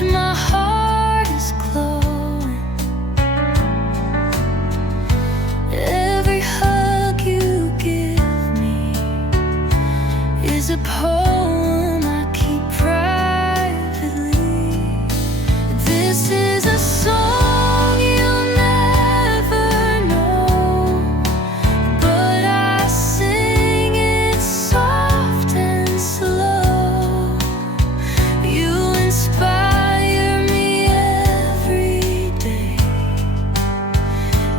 touch, my heart is glowing. Every hug you give me is a poem I keep privately. This is a song you'll never know, but I sing it soft and slow. You inspire me every day,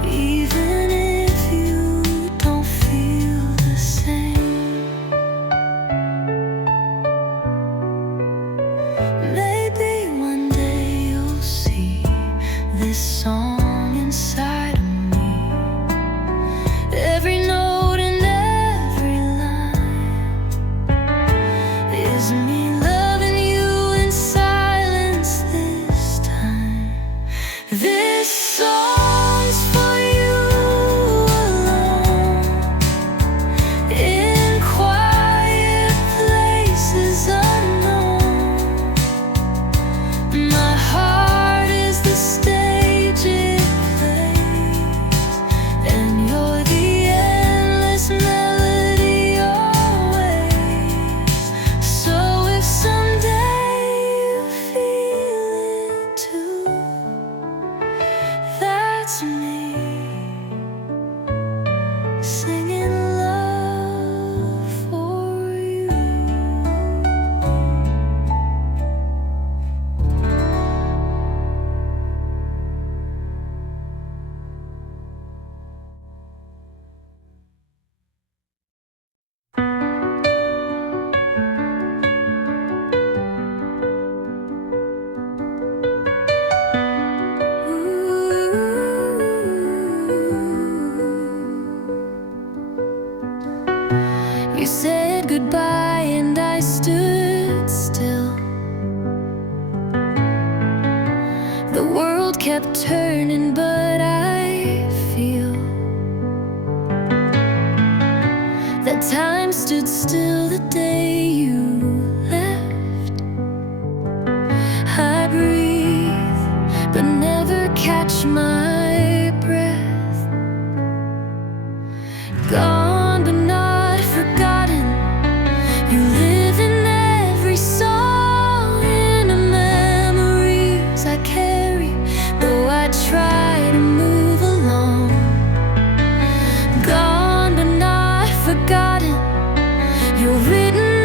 even if you don't feel the same. Maybe one day you'll see this song inside of me. Every note and every line is me loving you in silence this time. This song's for you alone, in quiet places unknown. My heart is the stage it plays, and you're the endless melody always. So if someday you feel it too, that's me singing love for you. You said goodbye and I stood still. The world kept turning, but I feel that time stood still the day you left. I breathe, but never catch my breath. Gone, but not forgotten. You live in every song, in the memories I carry, though I try to move along. Gone, but not forgotten. You're written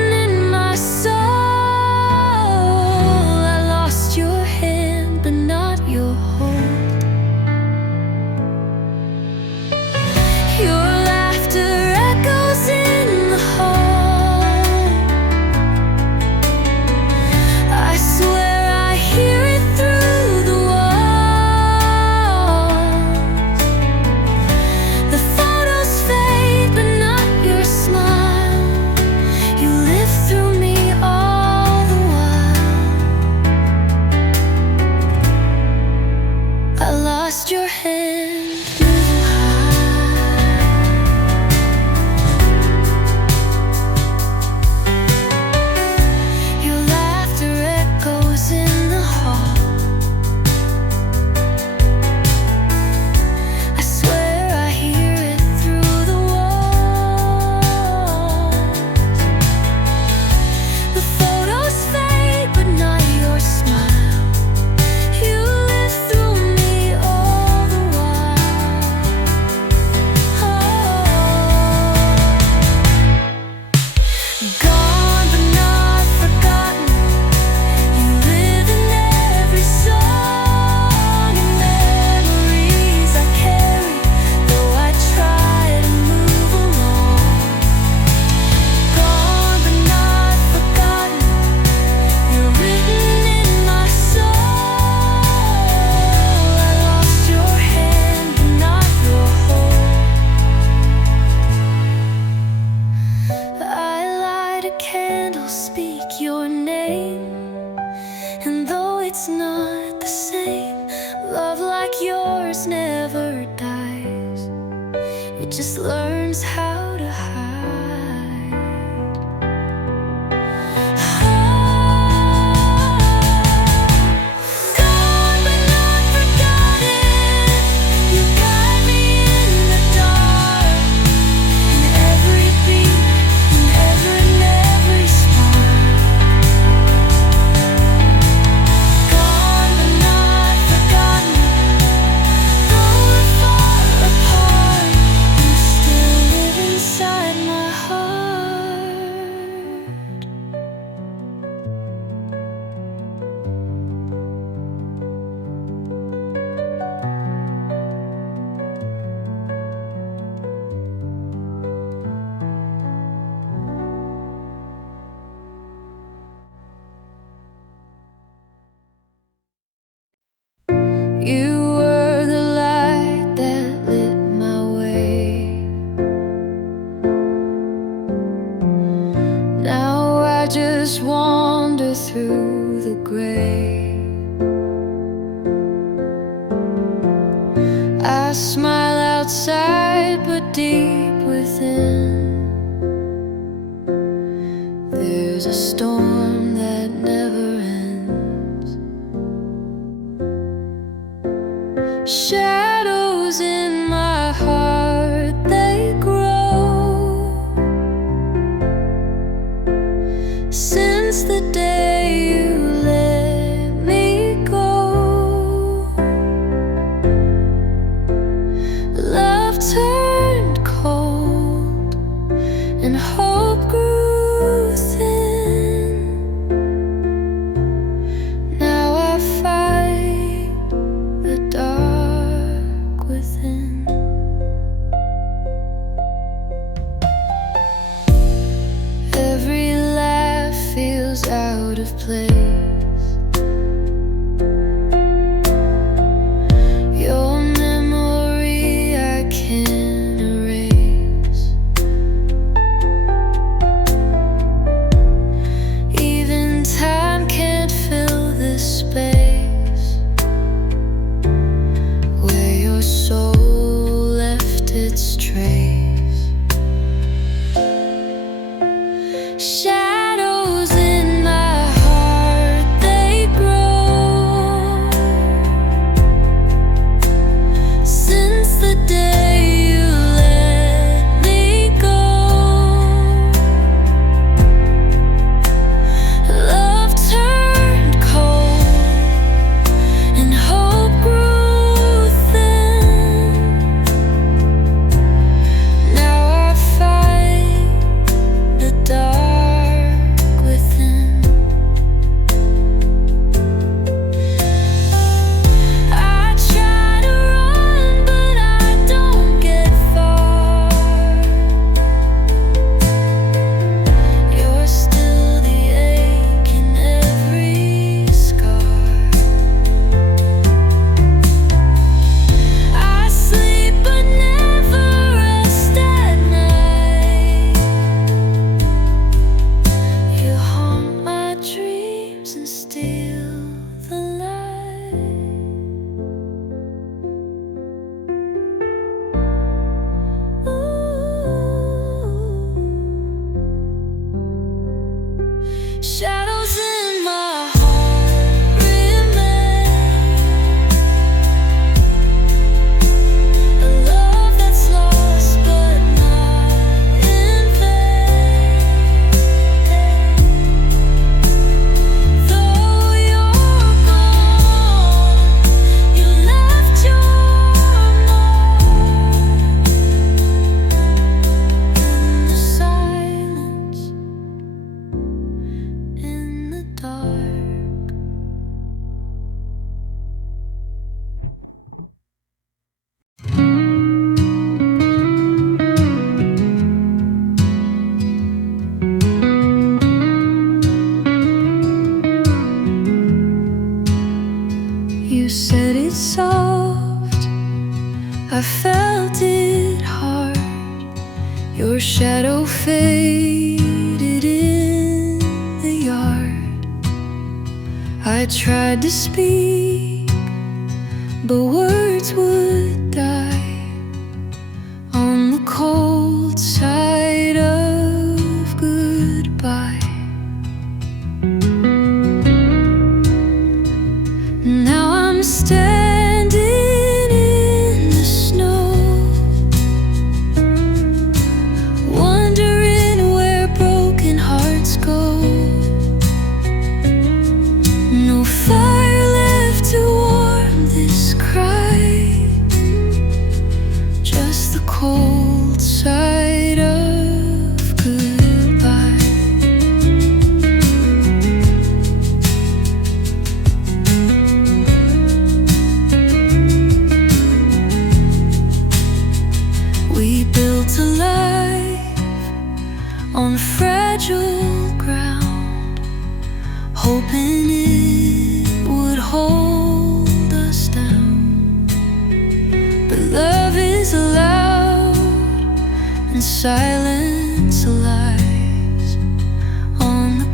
I just wander through the gray. I smile outside, but deep within there's a storm that never ends. Shadows in my heart, they grow since the day you let me go. Love turned cold and hope grew thin. Now I fight the dark within. Every laugh feels out of place. Your memory I can't erase. Even time can't fill this space where your soul left its trace. Shadows in my heart, they grow since the day you let me go. Love turned cold and hope grew thin. Now I fight the dark within. I try to run, but I don't get far. You're still the ache in every scar. I sleep but never rest at night. You haunt my dreams and steal the light. Ooh. Shadows in my heart remain. A love that's lost but not in vain. Though you're gone, you left your mark in the silence, in the dark. You said it's soft, I felt it hard. Your shadow faded in the yard. I tried to speak, but words would die on the cold side of goodbye. Now I'm standing in the snow, wondering where broken hearts go. No fire left to warm this cry, just the cold side of goodbye. We built a life on fragile ground, hoping it would hold us down. But love is loud and silence lies on the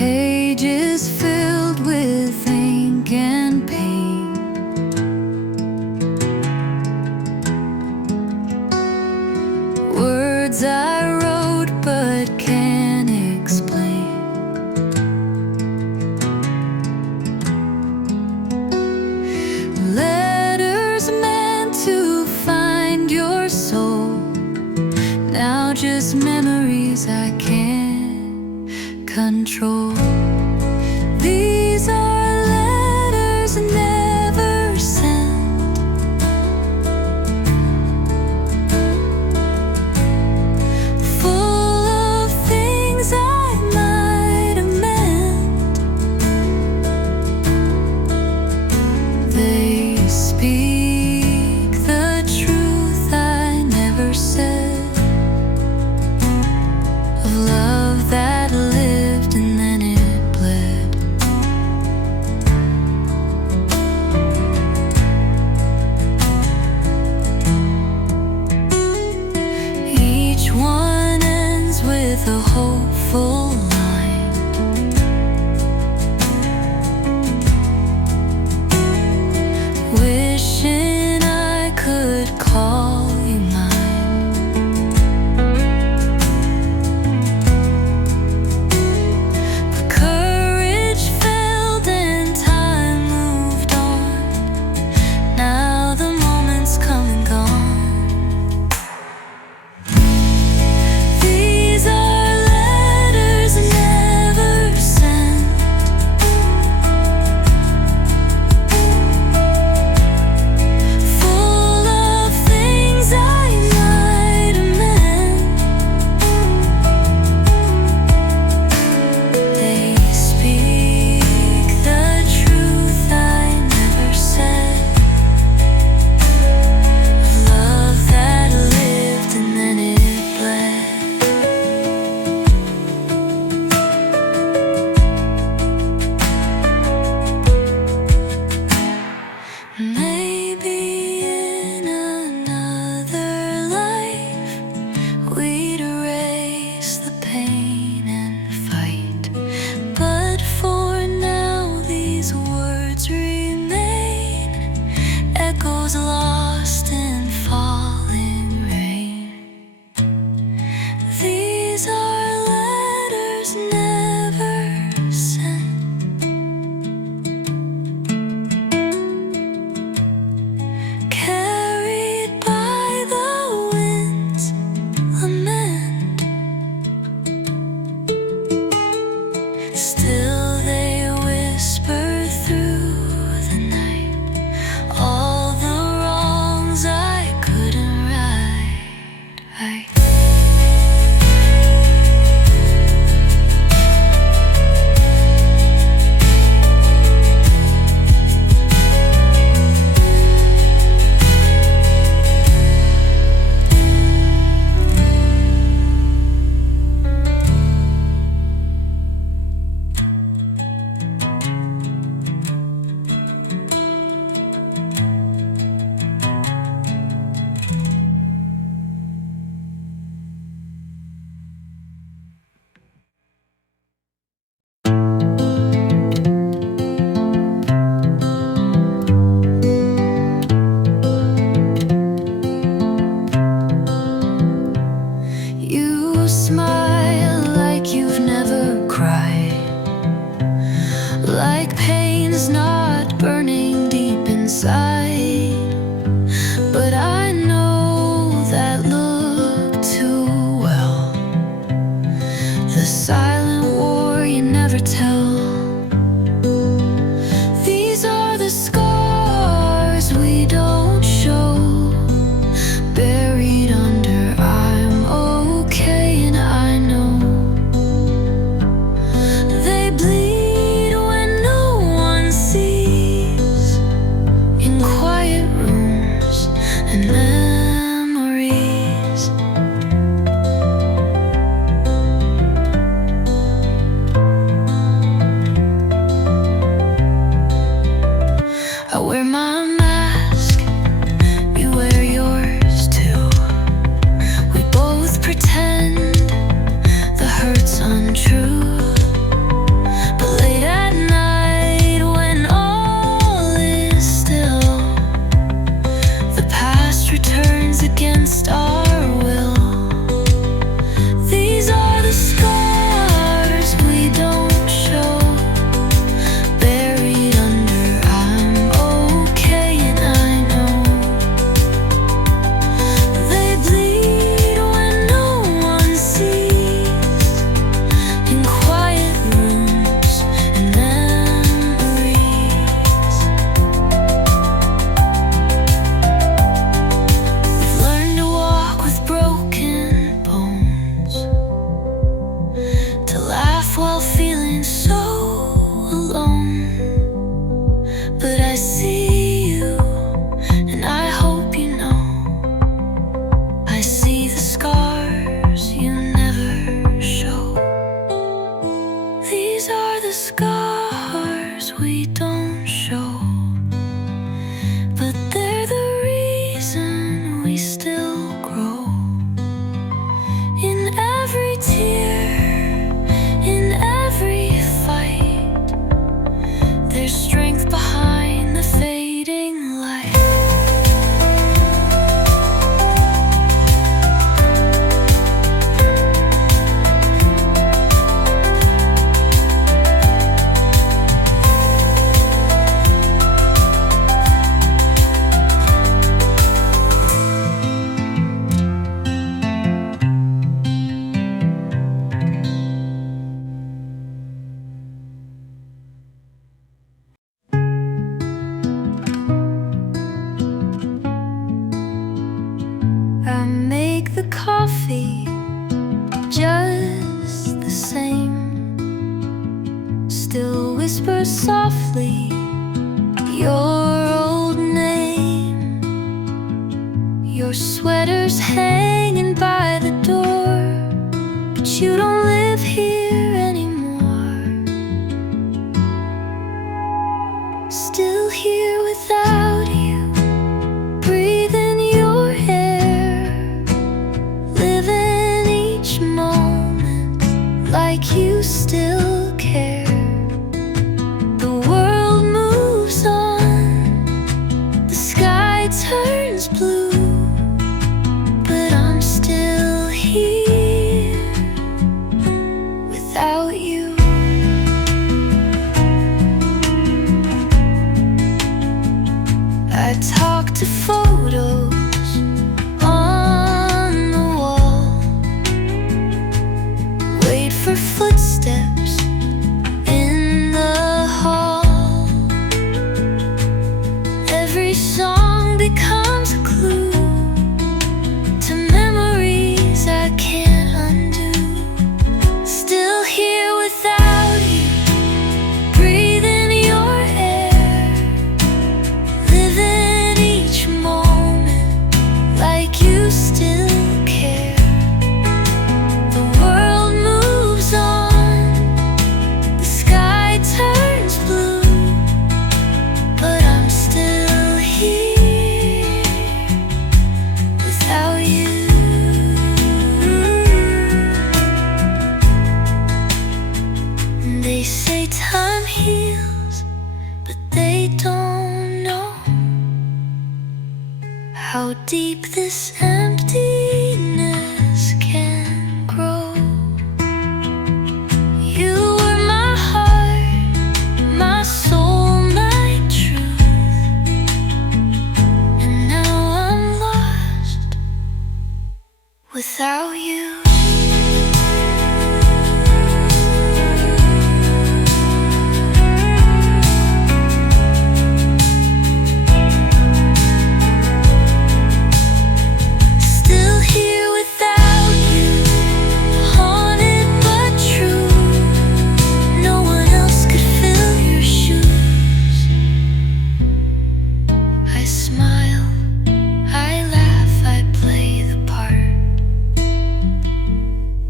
pages filled with ink and pain. Words I wrote but can't explain. Letters meant to find your soul, now just memories I can't control. These are letters never sent, full of things I might have meant. They speak the truth I never said, of love that lived and then it bled. Each one ends with a hopeful line, wishing I could call you mine. But courage failed and time moved on. Now the moment's come and gone. These are letters never sent, full of things I might have meant. They speak the truth I never said, of love that lived and then it bled. Maybe in another life we'd erase the pain and fight, but for now these words remain, echoes lost in falling rain. These are letters never sent, carried by the wind's lament. Still they whisper through the night all the wrongs I couldn't right. You smile like you've never cried, like pain's not burning deep inside. But I know that look too well, the silent war you never tell. These are the scars we don't show, buried under I'm okay and I know. They bleed when no one sees. feeling so alone, but I see you, and I hope you know. I see the scars you never show. These are the scars we don't show, but they're the reason we still grow. In every tear, in every fight, there's strength behind the fading light. I make the coffee just the same, still whisper softly your old name. Your sweater's hanging by the door, but you don't live here anymore. Still here without you, breathing your air, living each moment like you still care. The world moves on, the sky turns blue, but I'm still here without you. I talk to photos on the wall, wait for footsteps in the hall. Every song becomes a clue to memories I can't undo. Still here without you, breathing your air, living each moment like you still care. The world moves on, the sky turns blue, but I'm still here without you. They say time heals, but they don't know how deep this emptiness can grow. You were my heart, my soul, my truth, and now I'm lost without you. Still here without you, haunted but true. No one else could fill your shoes. I smile, I laugh, I play the part,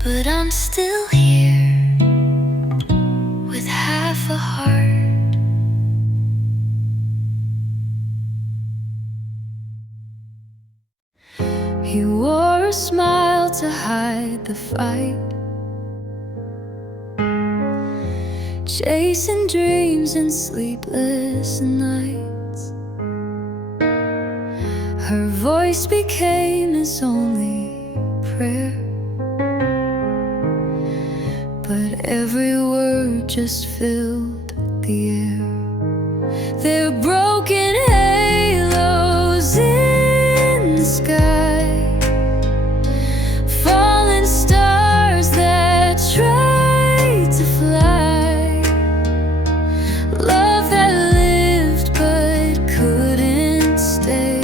but I'm still here with half a heart. He wore a smile to hide the fight, chasing dreams in sleepless nights. Her voice became his only prayer, but every word just filled the air. They're broken halos in the sky, fallen stars that try to fly. Love that lived but couldn't stay,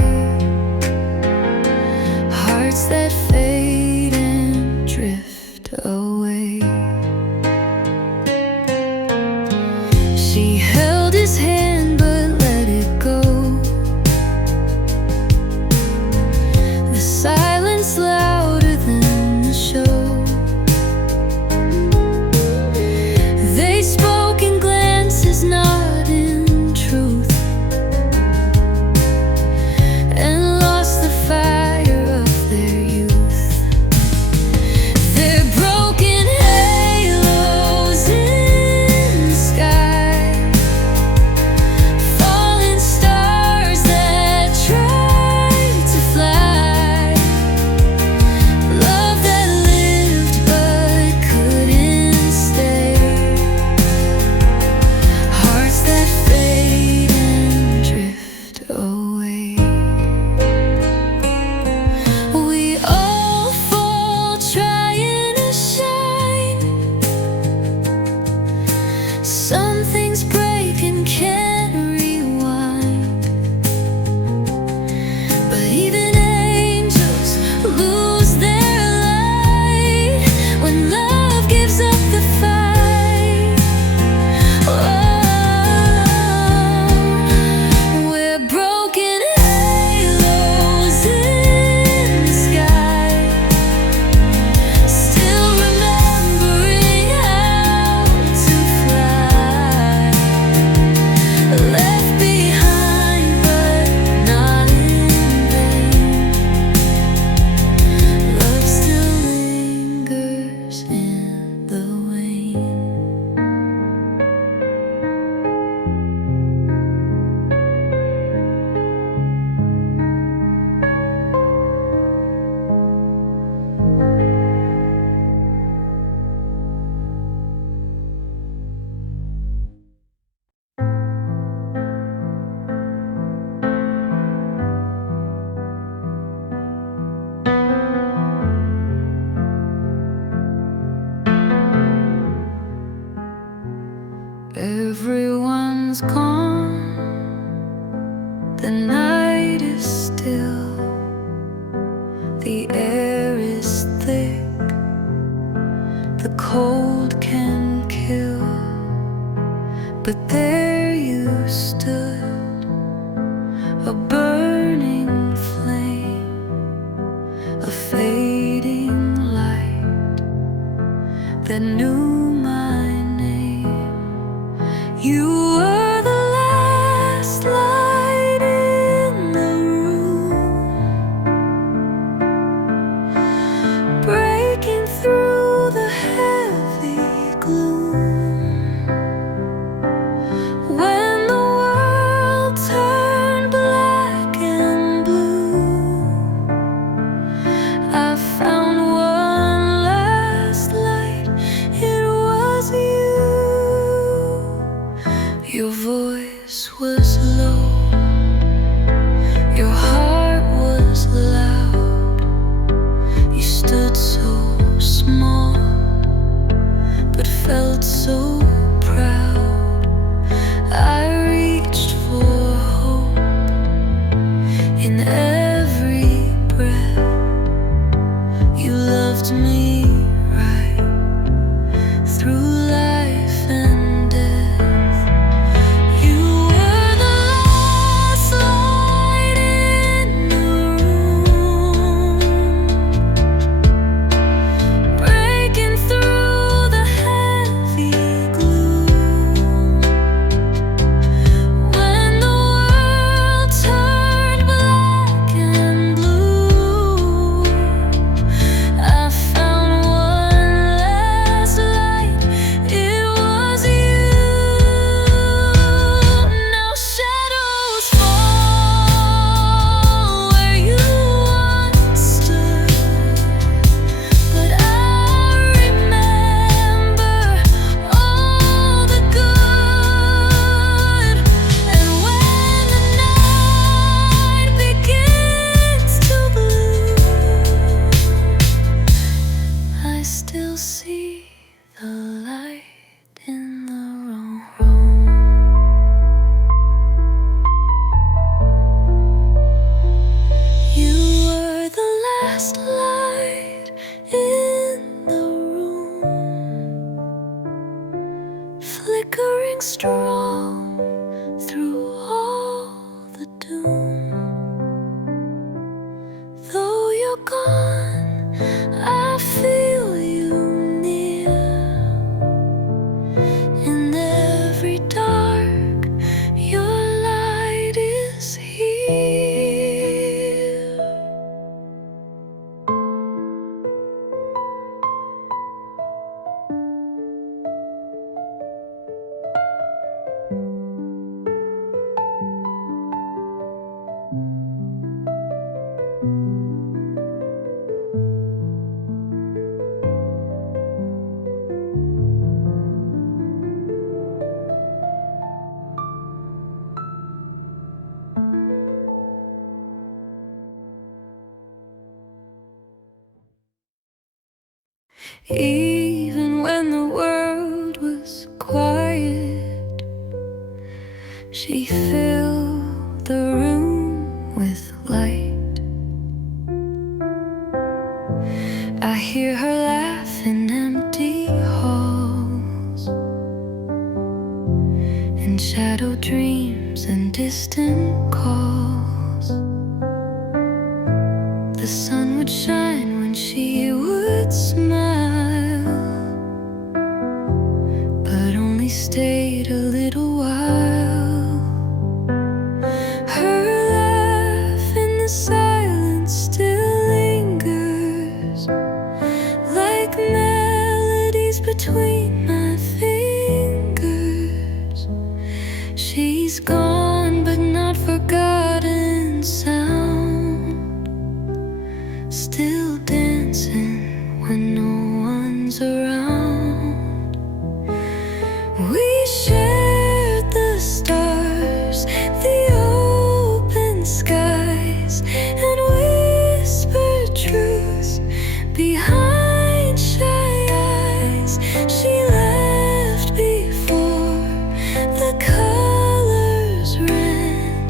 hearts that fade and drift away. Some things break and can't rewind, but even angels lose their light when love gives up the fight. Oh, we're broken halos in the sky, still remembering how to fly. Left behind but not in vain. Love still lingers in the wane. Everyone's gone, the night is still, the air is thick, the cold can kill. But there you stood, a burning flame, a fading light that knew my name. You were the last light in the room, breaking through the heavy gloom. When the world turned black and blue, I found one last light. It was you. Your voice was low, your heart was loud. You stood so small, but felt so proud. I reached for hope in every breath. You loved me right through life and death. You were the last light in the room, breaking through the heavy gloom. When the world turned black and blue, I found one last light. It was you. Now shadows fall where you once stood, but I remember all the good. And when the night begins to blue, I still see the light in the wrong room. You were the last light in the room, flickering strong through all the doom. Though you're gone, I feel you near. In every dark, your light is here. Even when the world was quiet, She filled the room with light. I hear her laugh in empty halls, in shadow dreams and distant calls. The sun would shine when she would smile, but only stayed a little while. Her laugh in the silence still lingers, like melodies between my fingers. She's gone but not forgotten sound, still dancing when no one's around. We shared the stars, the open skies, and whispered truths behind shy eyes. She left before the colors ran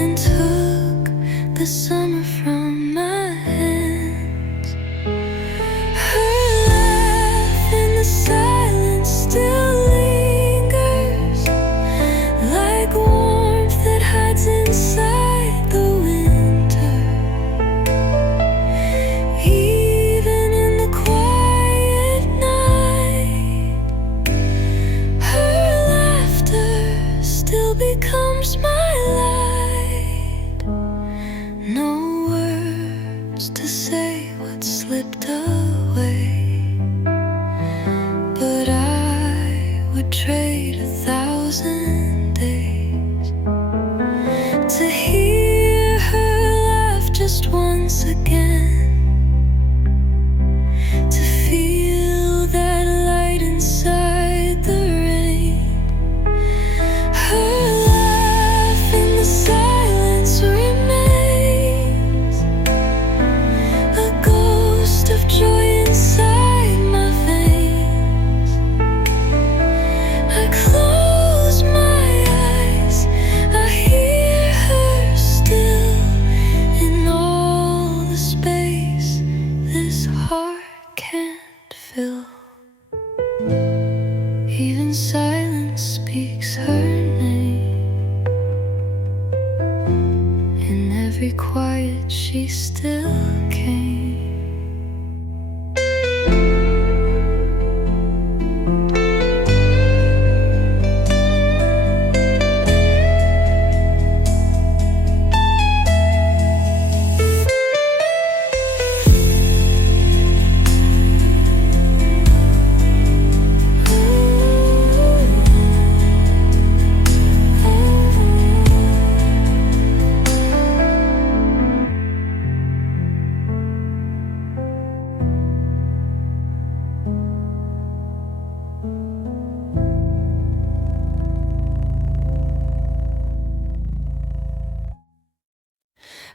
and took the summer from my hands. Her laugh in the silence still lingers, like warmth that hides inside the winter. Even in the quiet night, her laughter still becomes my light. No words to say what slipped away, but I would trade 1,000 days to hear her laugh just once again, to feel that light inside the rain. Her laugh in the silence remains, a ghost of joy inside my veins. I close my eyes, I hear her still in all the space this heart can't fill. Even silence speaks her name. In every quiet she still came.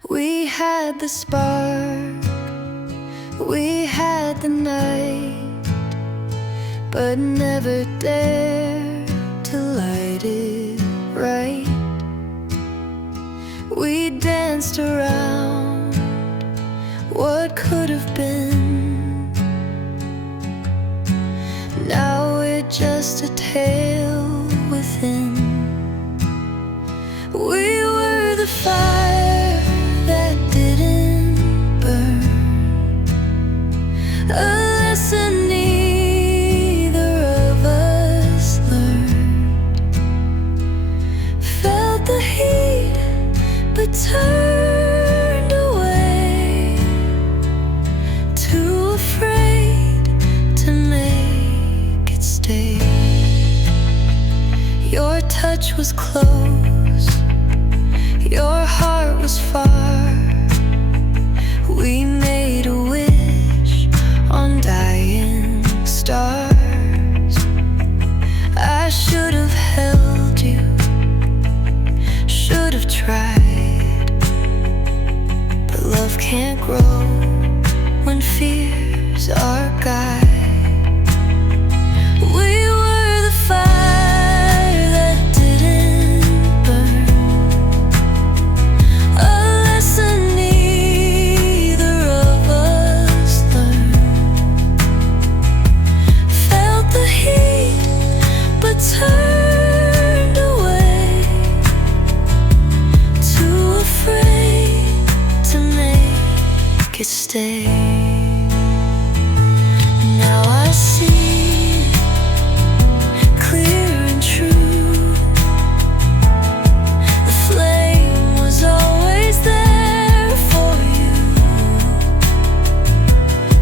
We had the spark, we had the night, but never dared to light it right. We danced around what could have been. Now we're just a tale within. We were the fire that didn't burn, a lesson neither of us learned. Felt the heat but turned away, too afraid to make it stay. Your touch was close, your heart was far. We made a wish on dying stars. I should have held you, should have tried, but love can't grow when fears are guide. We were the fire that didn't burn, turned away, too afraid to make it stay. Now I see clear and true, the flame was always there for you,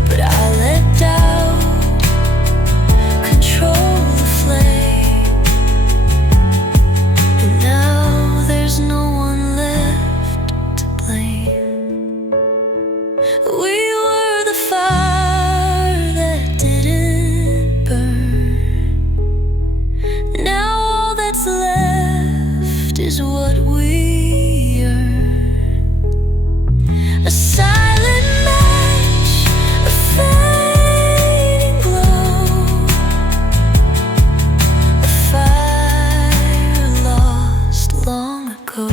but I let doubt control the flame, and now there's no one left to blame. We were the fire that didn't burn. Now all that's left is what we earn. A silent match, a fading glow, a fire lost long ago.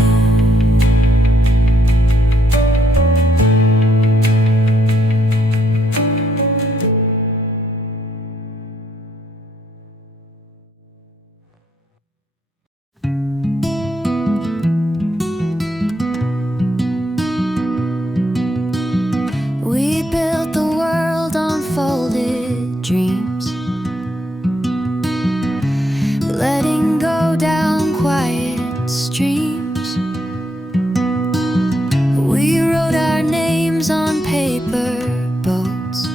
We built the world on folded dreams, letting go down quiet streams. We wrote our names on paper boats,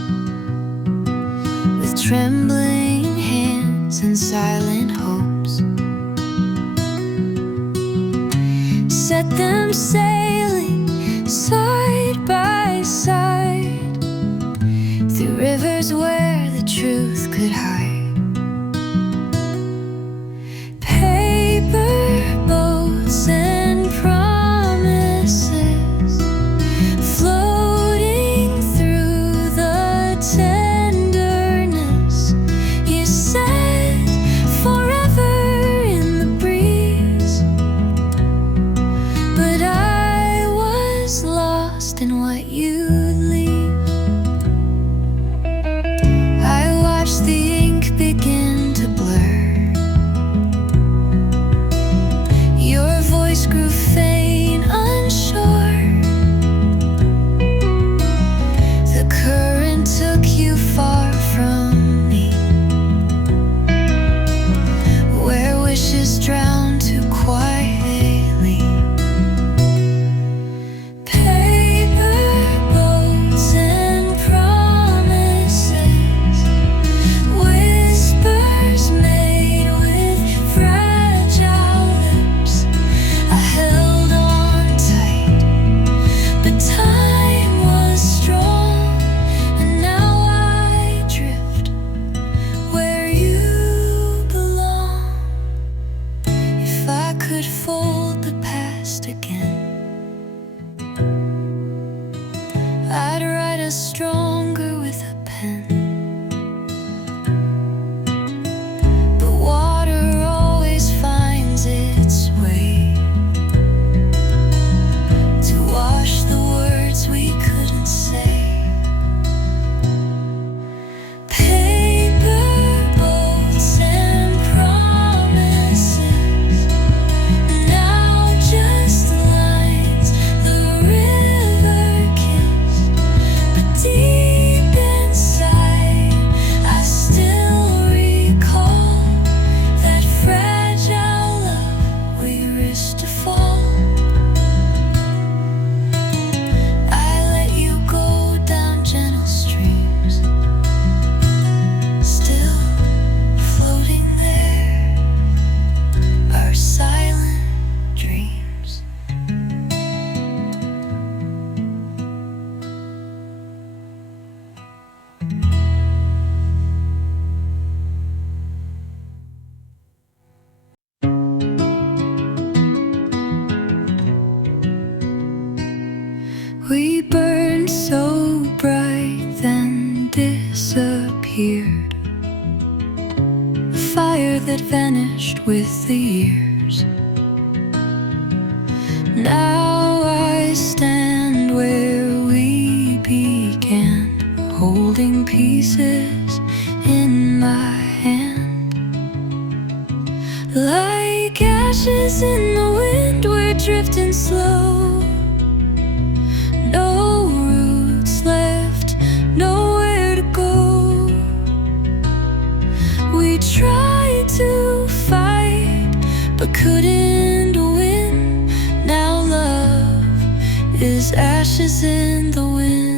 with trembling hands and silent hopes. Set them sailing side by side, through rivers where the truth could hide. Paper boats and promises, floating through the tenderness. You said forever in the breeze, but I was lost in what you'd leave. I watched the ink begin to blur. Your voice grew faint, unsure. The current took you far from me, where wishes drown too quietly. Paper boats and promises, whispers made with fragile lips. I held on tight, but time was strong, and now I drift where you belong. If I could fold the past again, I'd write us stronger with a pen. But water always finds its way to wash the words we couldn't say. Paper boats and promises, now just lines the river kissed. But deep inside, I still recall that fragile love we risked to fall. I let you go down gentle streams, still floating there, our silent dreams. We burned so bright, then disappeared. A fire that vanished with the years. Now I stand where we began, holding pieces in my hand. Like ashes in the wind, we're drifting slow. No roots left, nowhere to go. We tried to fight, but couldn't win. Now love is ashes in the wind.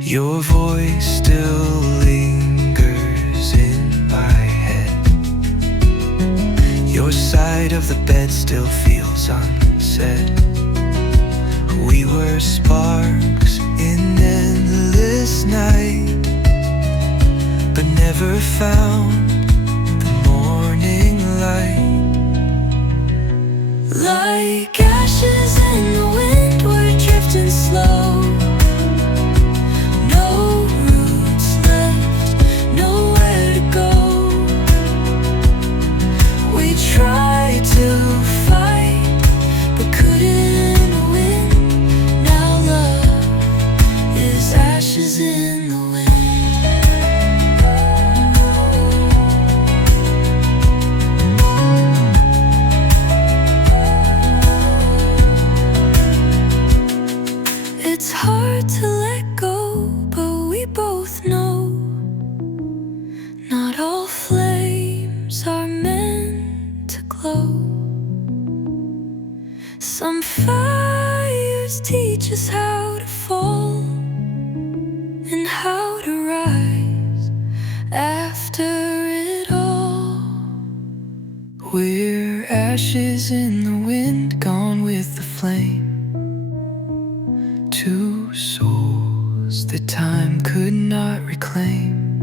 Your voice still lingers in my head. Your side of the bed still feels unsaid. We were sparks in endless night, but never found the morning light. Like ashes in the wind, we're drifting slow. No roots left, nowhere to go. We tried to fight, but couldn't win. Now love is ashes in the wind. It's hard to let go, but we both know not all flames are meant to glow. Some fires teach us how to fall and how to rise after it all. We're ashes in the wind, gone with the flame. Two souls that time could not reclaim.